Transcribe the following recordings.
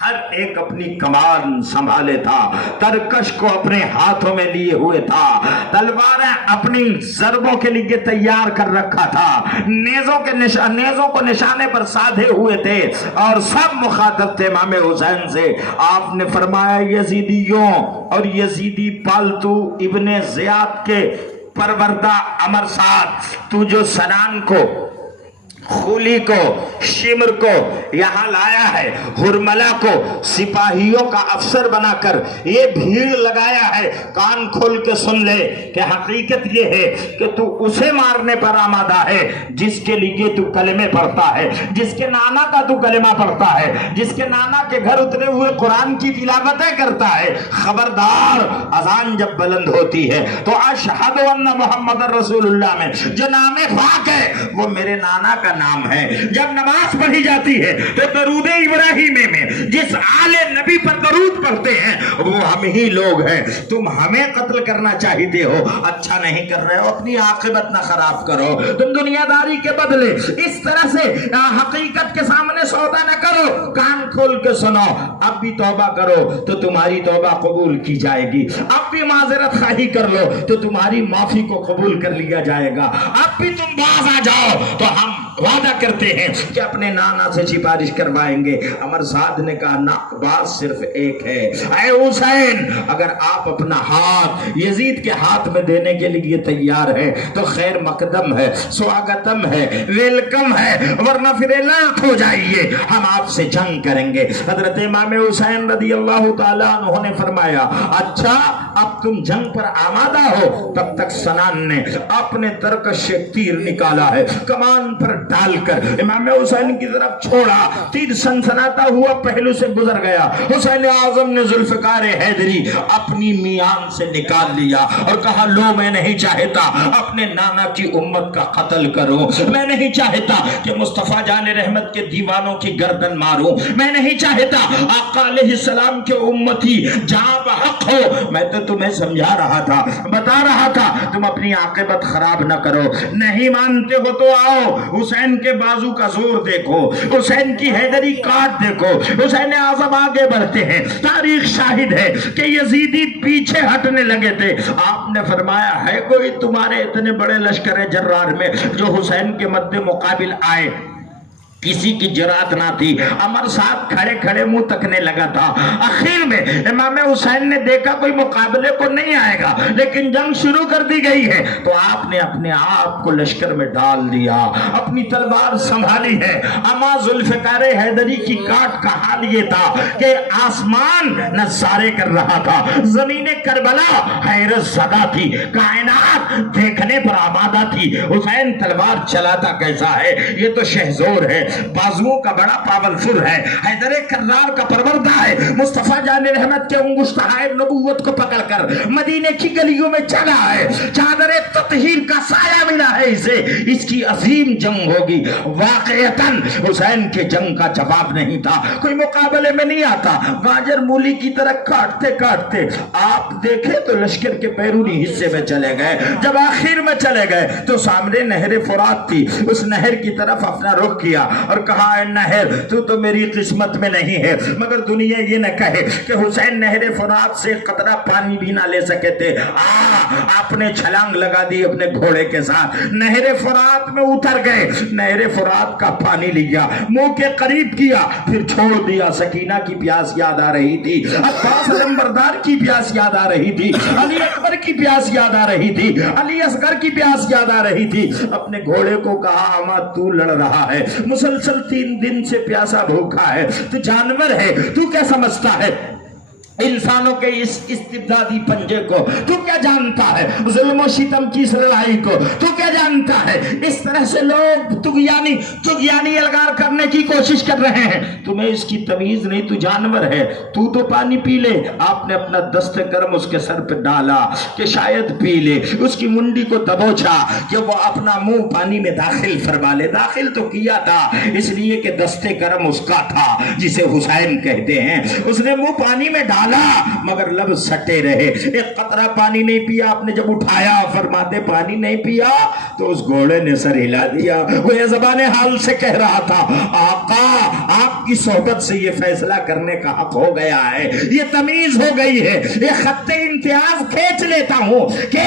ہر ایک اپنی کمان سنبھالے تھا، ترکش کو اپنے ہاتھوں میں لیے ہوئے تھا، تلواریں اپنی ضربوں کے لیے تیار کر رکھا تھا، نیزوں کو نشانے پر سادھے ہوئے تھے اور سب مخاطب تھے امام حسین سے۔ آپ نے فرمایا یزیدیوں اور یزیدی پالتو ابن زیاد کے پروردہ امر ساتھ، تو جو سنان کو، خولی کو، شمر کو یہاں لایا ہے، ہرملہ کو سپاہیوں کا افسر بنا کر یہ بھیڑ لگایا ہے، کان کھول کے سن لے کہ حقیقت یہ ہے کہ تو اسے مارنے پر آمادہ ہے جس کے لیے تو کلمے پڑھتا ہے، جس کے نانا کا تو کلمہ پڑھتا ہے، جس کے نانا کے گھر اترے ہوئے قرآن کی تلاوتیں کرتا ہے۔ خبردار، اذان جب بلند ہوتی ہے تو اشہد ان محمد رسول اللہ میں جو نام پاک ہے وہ میرے نانا کا نام ہے۔ جب نماز پڑھی جاتی ہے تو درود ابراہیمی میں جس آل نبی پر درود پڑھتے ہیں وہ ہم ہی لوگ ہیں۔ تم ہمیں قتل کرنا چاہتے ہو، اچھا نہیں کر رہے ہو، اپنی عاقبت نہ خراب کرو، تم دنیا داری کے بدلے اس طرح سے حقیقت کے سامنے سودا نہ کرو، کان کھول کے سنو، اب بھی توبہ کرو تو تمہاری توبہ قبول کی جائے گی، اب بھی معذرت خواہی کر لو تو تمہاری معافی کو قبول کر لیا جائے گا، اب بھی تم باز آ جاؤ تو ہم وعدہ کرتے ہیں کہ اپنے نانا سے سفارش کروائیں گے۔ امر سعد نے کہا نا، بات صرف ایک ہے، اے حسین اگر آپ اپنا ہاتھ یزید کے ہاتھ میں دینے کے لیے تیار ہیں تو خیر مقدم ہے، سواگتم ہے، ویلکم ہے، ورنہ پھر اعلان ہو جائیے، ہم آپ سے جنگ کریں گے۔ حضرت امام حسین رضی اللہ تعالیٰ عنہ نے فرمایا اچھا اب تم جنگ پر آمادہ ہو۔ تب تک سنان نے اپنے ترکش سے تیر نکالا ہے، کمان پر ڈال کر امام حسین کی طرف چھوڑا، تیر سنسناتا ہوا پہلو سے گزر گیا۔ حسین اعظم نے ذوالفقار حیدری اپنی میان سے نکال لیا اور کہا لو میں نہیں چاہتا اپنے نانا کی امت کا قتل کروں، میں نہیں چاہتا کہ مصطفیٰ جان رحمت کے دیوانوں کی گردن ماروں، میں نہیں چاہتا آقا علیہ السلام کے امتی جہاں بحق ہو۔ میں تو تمہیں سمجھا رہا تھا، بتا رہا تھا تم اپنی عاقبت خراب نہ کرو، نہیں مانتے ہو تو آؤ، حسین کے بازو کا زور دیکھو، حسین کی حیدری کاٹ دیکھو۔ حسین اعظم آگے بڑھتے ہیں، تاریخ شاہد ہے کہ یزیدی پیچھے ہٹنے لگے تھے۔ آپ نے فرمایا ہے کوئی تمہارے اتنے بڑے لشکر جرار میں جو حسین کے مد مقابل آئے؟ کسی کی جرات نہ تھی۔ امر صاحب کھڑے کھڑے منہ تکنے لگا تھا۔ آخر میں امام حسین نے دیکھا کوئی مقابلے کو نہیں آئے گا، لیکن جنگ شروع کر دی گئی ہے تو آپ نے اپنے آپ کو لشکر میں ڈال دیا، اپنی تلوار سنبھالی ہے۔ اما ذوالفقار حیدری کی کاٹ کا حال یہ تھا کہ آسمان نظارے کر رہا تھا، زمین کربلا حیرت زدہ تھی، کائنات دیکھنے پر آمادہ تھی۔ حسین تلوار چلاتا کیسا ہے؟ یہ تو شہزور ہے، بازوؤں کا بڑا پاورفل ہے، حیدر کرار کا پروردہ ہے، مصطفیٰ جان رحمت کے انگشتہائے نبوت کو پکڑ کر مدینے کی گلیوں میں چلا ہے، چادر تطہیر کا سایہ ملا ہے اسے، اس کی عظیم جنگ ہوگی۔ واقعتاً حسین کے جنگ کا جواب نہیں تھا، کوئی مقابلے میں نہیں آتا، گاجر مولی کی طرح کاٹتے کاٹتے آپ دیکھیں تو لشکر کے بیرونی حصے میں چلے گئے۔ جب آخر میں چلے گئے تو سامنے نہر فرات تھی، اس نہر کی طرف اپنا رخ کیا اور کہا اے نہر تو میری قسمت میں نہیں ہے، مگر دنیا یہ نہ کہے کہ حسین نہر فرات سے قطرہ پانی بھی نہ لے سکے تھے۔ آپ نے چھلانگ لگا دی اپنے گھوڑے کے ساتھ، نہر فرات میں اتر گئے، نہر فرات کا پانی لیا، منہ کے قریب کیا، پھر چھوڑ دیا۔ سکینہ کی پیاس یاد آ رہی تھی، عباس علمبردار کی پیاس یاد آ رہی تھی، علی اکبر کی پیاس یاد آ رہی تھی، علی اصغر کی پیاس یاد آ رہی تھی۔ اپنے گھوڑے کو کہا اما تو لڑ رہا ہے، مسلسل 3 دن سے پیاسا بھوکا ہے، تو جانور ہے، تو کیا سمجھتا ہے انسانوں کے اس استبدادی پنجے کو؟ تو کیا جانتا ہے ظلم و ستم کی اس لڑائی کو؟ تو کیا جانتا ہے اس طرح سے لوگ تغیانی الگار کرنے کی کوشش کر رہے ہیں؟ تمہیں اس کی تمیز نہیں، تو جانور ہے، تو پانی پی لے۔ آپ نے اپنا دست کرم اس کے سر پہ ڈالا کہ شاید پی لے، اس کی منڈی کو دبوچا کہ وہ اپنا منہ پانی میں داخل فرما لے۔ داخل تو کیا تھا اس لیے کہ دست کرم اس کا تھا جسے حسین کہتے ہیں، اس نے منہ پانی میں ڈال ڈالا مگر لب سٹے رہے، ایک قطرہ پانی نہیں پیا۔ آپ نے جب اٹھایا فرماتے پانی نہیں پیا تو اس گھوڑے نے سر ہلا دیا۔ وہ یہ زبان حال سے کہہ رہا تھا آقا آپ کی صحبت سے یہ فیصلہ کرنے کا حق ہو گیا ہے، یہ تمیز ہو گئی ہے، یہ خط امتیاز کھینچ لیتا ہوں کہ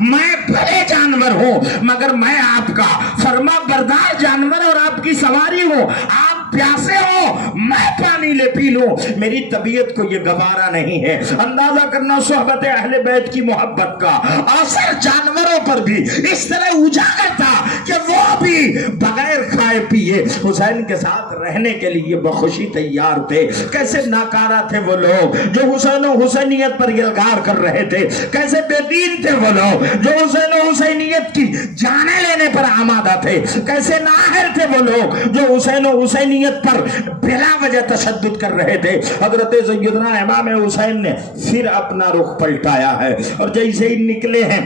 میں بڑے جانور ہوں مگر میں آپ کا فرما بردار جانور اور آپ کی سواری ہوں۔ آپ پیاسے ہو میں پانی لے پی لوں، میری طبیعت کو یہ گوارا نہیں ہے۔ اندازہ کرنا صحبت اہل بیت کی محبت کا اثر جانوروں پر بھی اس طرح اجاگر تھا کہ وہ بھی بغیر کھائے پیے حسین کے ساتھ رہنے کے لیے بخوشی تیار تھے۔ کیسے ناکارہ تھے وہ لوگ جو حسین و حسینیت پر یلغار کر رہے تھے، کیسے بے دین تھے وہ لوگ جو حسین و حسینیت کی جانیں لینے پر آمادہ تھے، کیسے نااہل تھے وہ لوگ جو حسین و حسینیت پر بلا وجہ تشدد کر رہے تھے۔ حضرت سیدنا امام حسین نے پھر اپنا رخ پلٹایا ہے اور جیسے ہی نکلے ہیں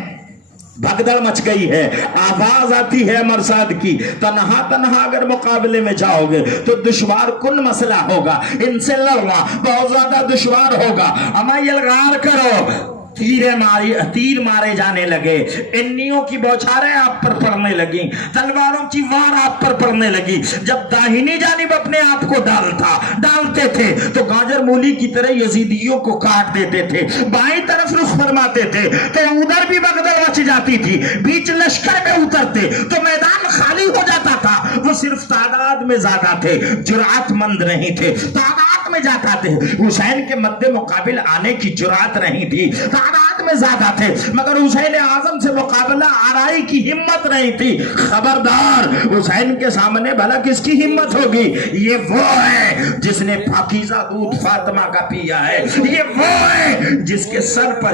بھگدڑ مچ گئی ہے، آواز آتی ہے مرصاد کی تنہا تنہا اگر مقابلے میں جاؤ گے تو دشوار کن مسئلہ ہوگا، ان سے لڑنا بہت زیادہ دشوار ہوگا، اما یلغار کرو۔ تیر مارے جانے لگے، انیوں کی بوچھاریں آپ پر پڑنے لگیں، تلواروں کی وار آپ پر پڑنے لگی۔ جب داہنی جانب اپنے آپ کو ڈالتے تھے تو گاجر مولی کی طرح یزیدیوں کو کاٹ دیتے تھے، بائیں طرف رخ فرماتے تھے تو ادھر بھی بغدر مچ جاتی تھی، بیچ لشکر میں اترتے تو میدان خالی ہو جاتا تھا۔ وہ صرف تعداد میں زیادہ تھے، جرأت مند نہیں تھے، تعداد میں جاتا تھے، حسین کے مد مقابل آنے کی جرأت نہیں تھی، تعداد میں زیادہ تھے مگر حسین اعظم سے مقابلہ آرائی کی ہمت نہیں تھی۔ خبردار حسین کے سامنے بھلا کس کی ہمت ہوگی؟ یہ وہ ہے جس نے پاکیزہ دودھ فاطمہ کا پیا ہے، یہ وہ ہے جس کے سر پر